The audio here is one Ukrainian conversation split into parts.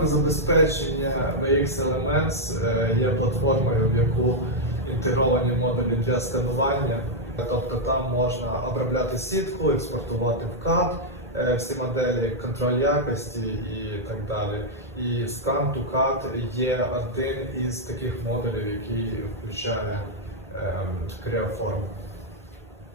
Забезпечення VX Elements е, є платформою, в яку інтегровані модулі для сканування. Тобто там можна обробляти сітку, експортувати в CAD, е, всі моделі, контроль якості і так далі. І Scan to CAD є один із таких модулів, який включає Creaform.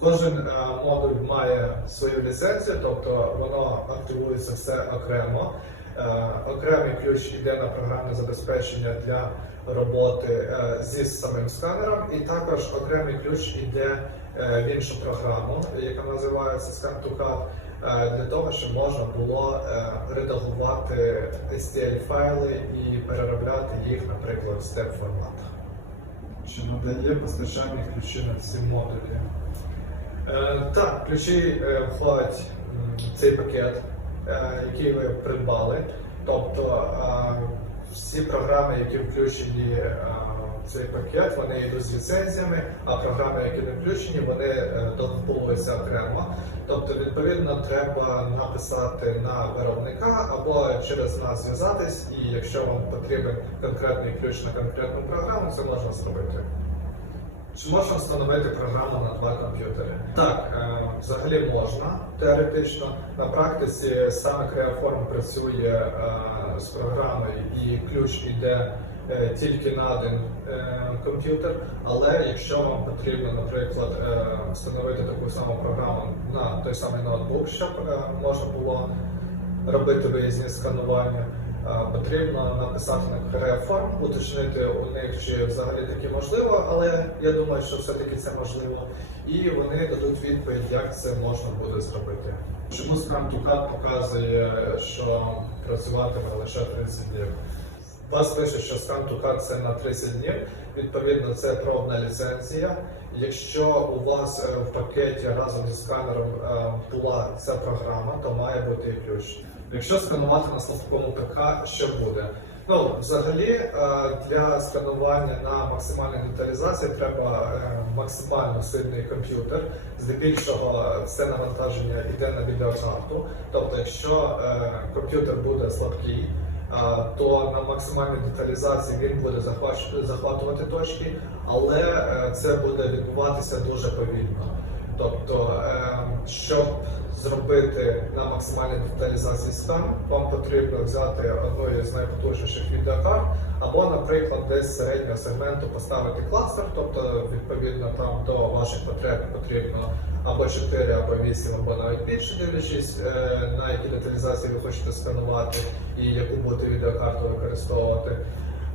Кожен е, модуль має свою ліцензію, тобто воно активується все окремо. Е, Окремий ключ йде на програмне забезпечення для роботи е, зі самим сканером, і також окремий ключ йде е, в іншу програму, яка називається Scan2CAD, е, для того, щоб можна було редагувати STL-файли і переробляти їх, наприклад, в степ форматах. Чи надає постачальні ключі на ці модулі? Так, ключі входять в цей пакет, який ви придбали. Тобто е, всі програми, які включені е, в цей пакет, вони йдуть з ліцензіями, а програми, які не включені, вони е, докуповуються окремо. Тобто, відповідно, треба написати на виробника або через нас зв'язатись, і якщо вам потрібен конкретний ключ на конкретну програму, це можна зробити. Чи можна встановити програму на два комп'ютери? Так, е, взагалі можна теоретично. На практиці саме Creaform працює е, з програмою і ключ йде е, тільки на один комп'ютер. Але якщо вам потрібно, наприклад, встановити таку саму програму на той самий ноутбук, щоб можна було робити виїзні сканування. Е, Потрібно написати на Creaform, уточнити у них, чи взагалі таке можливо, але я думаю, що все-таки це можливо. І вони дадуть відповідь, як це можна буде зробити. Чому Scan2CAD показує, що працюватиме лише 30 днів? Вас пише, що Scan2CAD це на 30 днів. Відповідно, це пробна ліцензія. Якщо у вас е, в пакеті разом зі сканером е, була ця програма, то має бути і ключ. Якщо сканувати на слабкому ПК, що буде? Ну, взагалі, е, для сканування на максимальній деталізації треба е, максимально сильний комп'ютер. Здебільшого все навантаження йде на відеокарту. Тобто, якщо е, комп'ютер буде слабкий, то на максимальній деталізації він буде захватувати точки, але це буде відбуватися дуже повільно. Тобто, е, щоб зробити на максимальній деталізації стан, вам потрібно взяти одну з найпотужніших відеокарт, або, наприклад, десь середнього сегменту поставити кластер, тобто відповідно там до ваших потреб потрібно або 4, або 8, або навіть більше, дивлячись е, на які деталізації ви хочете сканувати і яку будете відеокарту використовувати.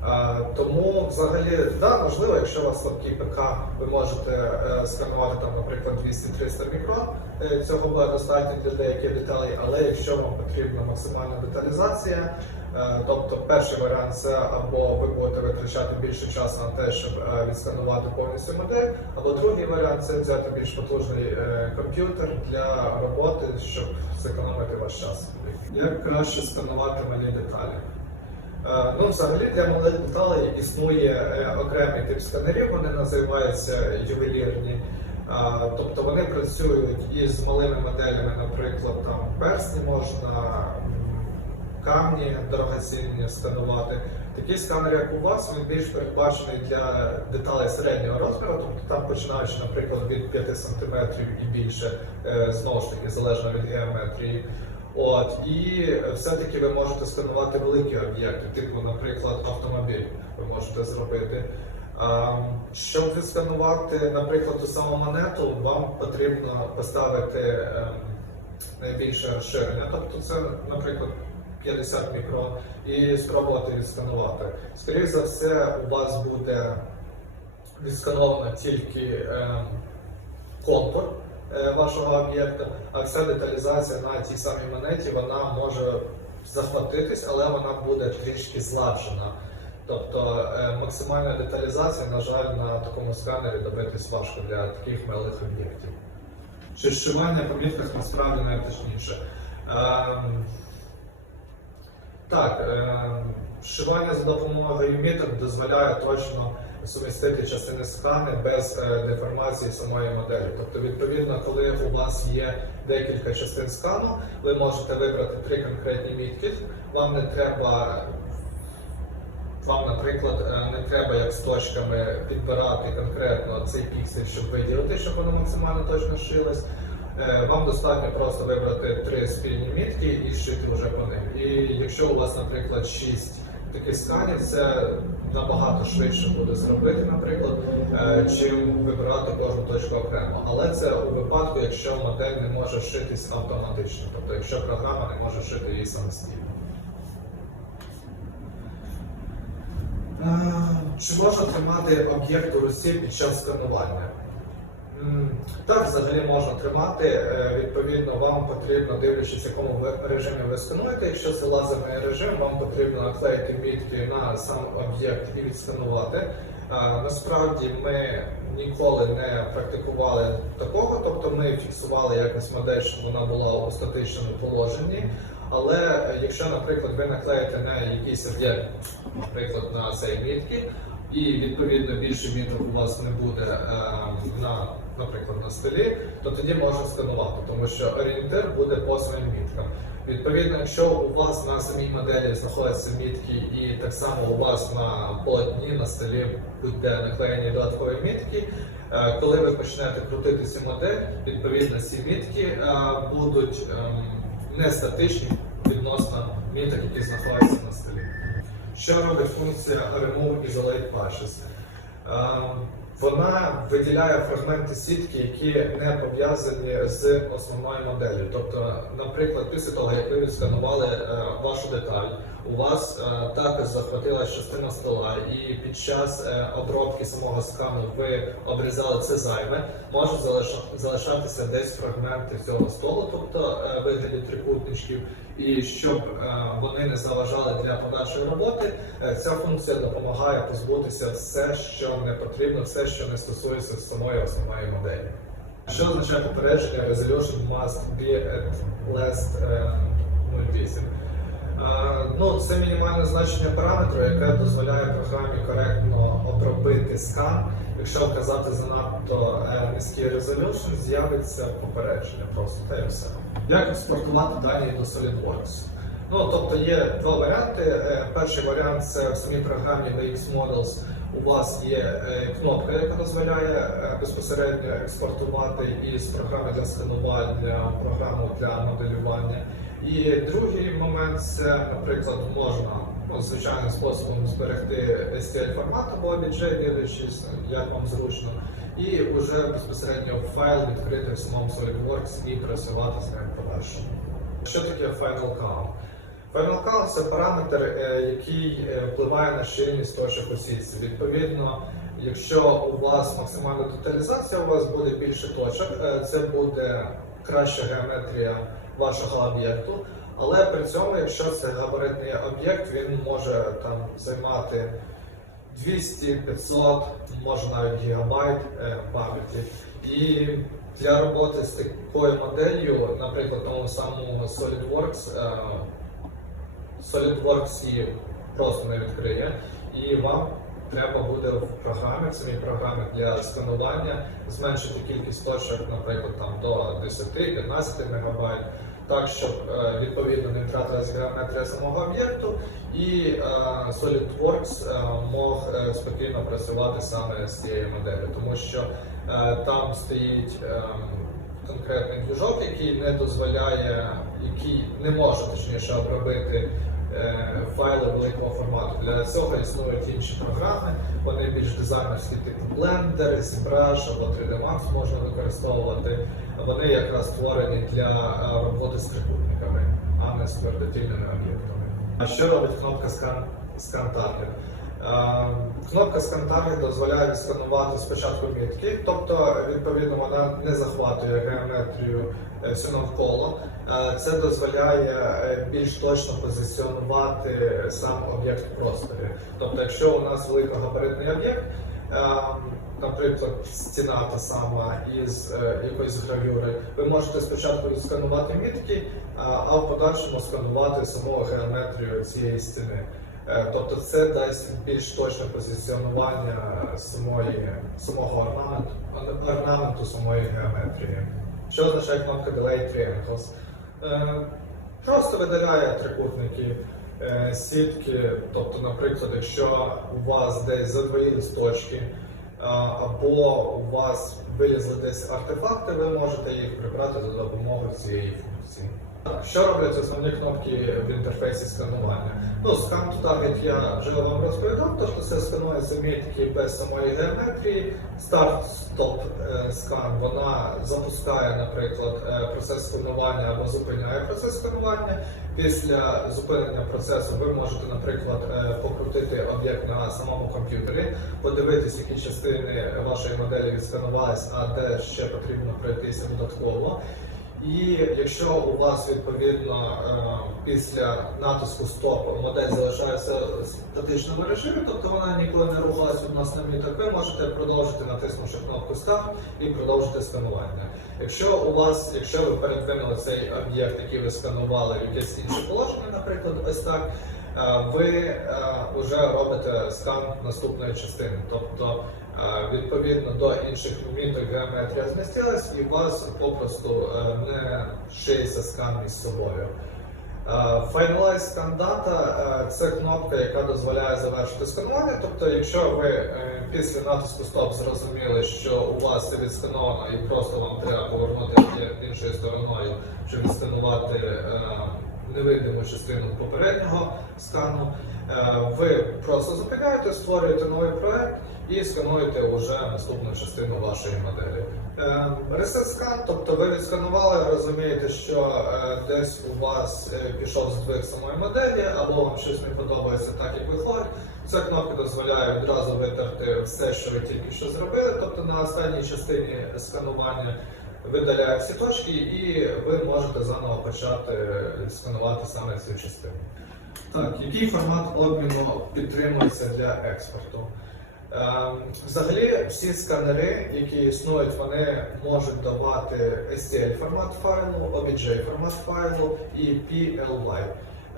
Е, Тому взагалі, да, можливо, якщо у вас слабкий ПК, ви можете е, сканувати там, наприклад, 200-300 мікрон. Е, Цього буде достатньо для деяких деталей, але якщо вам потрібна максимальна деталізація, тобто перший варіант це або ви будете витрачати більше часу на те, щоб відсканувати повністю модель, або другий варіант це взяти більш потужний комп'ютер для роботи, щоб зекономити ваш час. Як краще сканувати малі деталі? Е, Ну, взагалі для малих деталей існує е, окремий тип сканерів, вони називаються ювелірні. Тобто вони працюють із малими моделями, наприклад, там персні можна, камні дорогоцінні сканувати. Такий сканер, як у вас, він більш передбачений для деталей середнього розміру, тобто там починаючи, наприклад, від 5 см і більше, е, знову ж таки, залежно від геометрії. От і все-таки ви можете сканувати великі об'єкти, типу, наприклад, автомобіль. Ви можете зробити. Щоб відсканувати, наприклад, ту саму монету, вам потрібно поставити ем, найбільше розширення. Тобто це, наприклад, 50 мікрон, і спробувати відсканувати. Скоріше за все, у вас буде відскановано тільки ем, контур вашого об'єкта, а вся деталізація на тій самій монеті вона може захватитись, але вона буде трішки зладжена. Тобто е, максимальна деталізація, на жаль, на такому сканері добитись важко для таких малих об'єктів. Чи зшивання по мітках насправді найточніше? Ем, так, ем, зшивання за допомогою міток дозволяє точно сумістити частини скани без е, деформації самої моделі. Тобто, відповідно, коли у вас є декілька частин скану, ви можете вибрати три конкретні мітки. Вам не треба вам, наприклад, е, не треба як з точками підбирати конкретно цей піксель, щоб виділити, щоб воно максимально точно шилось. Е, Вам достатньо просто вибрати три спільні мітки і шити вже по ним. І якщо у вас, наприклад, 6 таких сканів, це набагато швидше буде зробити, наприклад, е, чим вибирати кожну точку окремо. Але це у випадку, якщо модель не може шитись автоматично, тобто якщо програма не може шити її самостійно. Е, Чи можна тримати об'єкт у руці під час сканування? Так, взагалі можна тримати. Е, Відповідно, вам потрібно, дивлячись, якому режимі ви скануєте. Якщо це лазерний режим, вам потрібно наклеїти мітки на сам об'єкт і відсканувати. Насправді ми ніколи не практикували такого, тобто ми фіксували якось модель, щоб вона була у статичному положенні. Але е, якщо, наприклад, ви наклеїте на якийсь об'єкт, наприклад, на цей мітки, і відповідно більше міток у вас не буде е, на, наприклад, на столі, то тоді можна сканувати, тому що орієнтир буде по своїм міткам. Відповідно, якщо у вас на самій моделі знаходяться мітки, і так само у вас на полотні на столі буде наклеєні додаткові мітки. е, Коли ви почнете крутити цю модель, відповідно ці мітки е, будуть ем, не статичні відносно міток, які знаходяться на столі. Що робить функція Remove Isolate Patches? Вона виділяє фрагменти сітки, які не пов'язані з основною моделлю. Тобто, наприклад, після того, як ви відсканували е, вашу деталь, у вас е, також захватилась частина стола, і під час е, обробки самого скану ви обрізали це зайве, можуть залиша- залишатися десь фрагменти цього столу, тобто вигляді трикутничків, і щоб е, вони не заважали для подальшої роботи, е, ця функція допомагає позбутися все, що не потрібно, все, що не стосується самої основної моделі. Що означає попередження Resolution must be at least е, 0,8? Е, Ну, це мінімальне значення параметру, яке дозволяє програмі коректно обробити скан. Якщо вказати занадто е, низький резолюшн, з'явиться попередження просто та й все. Як експортувати дані до SolidWorks? Ну, тобто є два варіанти. Е, Перший варіант це в самій програмі DX Models у вас є е, кнопка, яка дозволяє е, безпосередньо експортувати із програми для сканування програму для моделювання. І другий момент це, наприклад, можна ну, звичайним способом зберегти STL формат або OBJ, дивлячись, як вам зручно, і вже безпосередньо файл відкрити в самому SolidWorks і працювати з ним по-першому. Що таке Final Count? Final Count – це параметр, е, який е, впливає на щільність точок у сітці. Відповідно, якщо у вас максимальна тоталізація, у вас буде більше точок, е, це буде краща геометрія вашого об'єкту. Але при цьому, якщо це габаритний об'єкт, він може там займати 200, 500, може навіть гігабайт е, пам'яті. І для роботи з такою моделлю, наприклад, тому самому SolidWorks, е, SolidWorks її просто не відкриє, і вам треба буде в програмі, в самій програмі для сканування зменшити кількість точок, наприклад, там до 10-15 МБ, так, щоб е, відповідно не втратилась геометрія самого об'єкту, і е, SolidWorks е, мог спокійно працювати саме з цією моделлю, тому що там стоїть конкретний движок, який не дозволяє, який не може точніше обробити файли великого формату. Для цього існують інші програми, вони більш дизайнерські, типу Blender, ZBrush або 3D Max можна використовувати. Вони якраз створені для е, роботи з трикутниками, а не з твердотільними об'єктами. А що робить кнопка Scan Target? Е, Кнопка Scan Target дозволяє сканувати спочатку мітки, тобто відповідно вона не захватує геометрію е, всю навколо. Це дозволяє більш точно позиціонувати сам об'єкт в просторі. Тобто, якщо у нас великогабаритний об'єкт, е, наприклад, стіна та сама із е, якоїсь гравюри, ви можете спочатку сканувати мітки, а а в подальшому сканувати саму геометрію цієї стіни. Е, Тобто це дасть більш точне позиціонування самої, самого орнаменту, орнаменту самої геометрії. Що означає кнопка Delay Triangles? Е, Просто видаляє трикутники е, сітки, тобто, наприклад, якщо у вас десь задвоїлись точки, або у вас вилізли десь артефакти, ви можете їх прибрати за допомогою цієї функції. Що роблять основні кнопки в інтерфейсі сканування? Ну, Scan to Target я вже вам розповідав, тобто це сканує самі такі без самої геометрії. Старт-стоп скан вона запускає, наприклад, е, процес сканування або зупиняє процес сканування. Після зупинення процесу ви можете, наприклад, е, покрутити об'єкт на самому комп'ютері, подивитись, які частини вашої моделі відсканувались, а де ще потрібно пройтися додатково. І якщо у вас відповідно е, після натиску стопу модель залишається статичному режимі, тобто вона ніколи не рухалась відносно міток, ви можете продовжити натиснувши кнопку Старт і продовжити сканування. Якщо у вас, якщо ви передвинули цей об'єкт, який ви сканували, якесь інше положення, наприклад, ось так. Е, Ви вже робите скан наступної частини, тобто е, відповідно до інших міток геометрія змістилась, і у вас попросту е, не шиється скан між собою. Е, Finalize Scan Data е, це кнопка, яка дозволяє завершити сканування. Тобто, якщо ви е, після натиску Стоп зрозуміли, що у вас все відскановано і просто вам треба повернути іншою стороною, щоб відсканувати е, невидиму частину попереднього скану, е, ви просто зупиняєте, створюєте новий проект і скануєте вже наступну частину вашої моделі. Reset Scan, тобто ви відсканували, розумієте, що е, десь у вас е, пішов здвиг самої моделі, або вам щось не подобається так, як виходить. Ця кнопка дозволяє відразу витерти все, що ви тільки що зробили. Тобто на останній частині сканування видаляє всі точки, і ви можете заново почати сканувати саме цю частину. Так, який формат обміну підтримується для експорту? Ем, Взагалі, всі сканери, які існують, вони можуть давати STL формат файлу, OBJ формат файлу і PLY.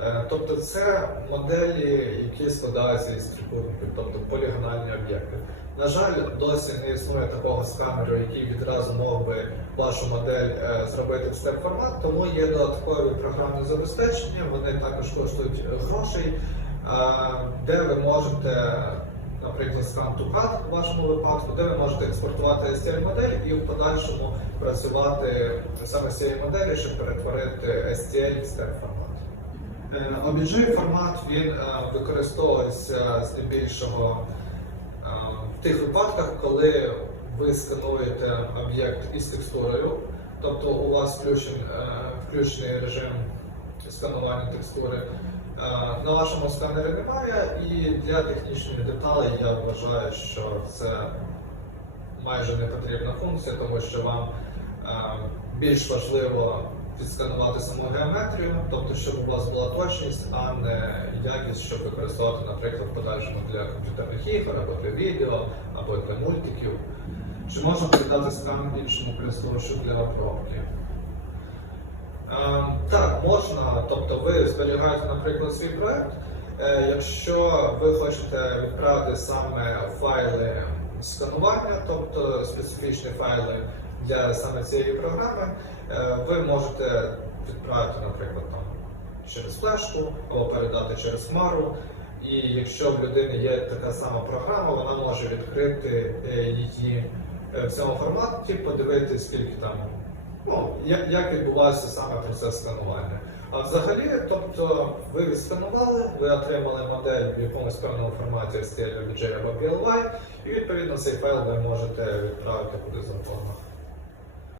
Е, Тобто це моделі, які складаються із трикутників, тобто полігональні об'єкти. На жаль, досі не існує такого сканеру, який відразу мог би вашу модель е, зробити в степ формат, тому є додаткові програмні забезпечення, вони також коштують е, грошей, е, де ви можете наприклад, to cut в вашому випадку, де ви можете експортувати STL модель і в подальшому працювати саме з цієї моделі, щоб перетворити STL в step формат. OBJ формат він використовується здебільшого тих випадках, коли ви скануєте об'єкт із текстурою, тобто у вас включений, включений режим сканування текстури. Е, На вашому сканері немає, і для технічних деталей я вважаю, що це майже не потрібна функція, тому що вам е, більш важливо відсканувати саму геометрію, тобто щоб у вас була точність, а не якість, щоб використовувати, наприклад, в подальшому для комп'ютерних ігор, або для відео, або для мультиків. Чи можна передати скан іншому користувачу для обробки? Е, Так, можна. Тобто ви зберігаєте, наприклад, свій проект. Е, Якщо ви хочете відправити саме файли сканування, тобто специфічні файли для саме цієї програми, ви можете відправити, наприклад, там через флешку або передати через хмару. І якщо в людини є така сама програма, вона може відкрити е, її е, в цьому форматі, подивитися, скільки там ну, як, відбувається саме процес сканування. А взагалі, тобто, ви відсканували, ви отримали модель в якомусь певному форматі STL, OBJ або PLY, і відповідно цей файл ви можете відправити куди завгодно.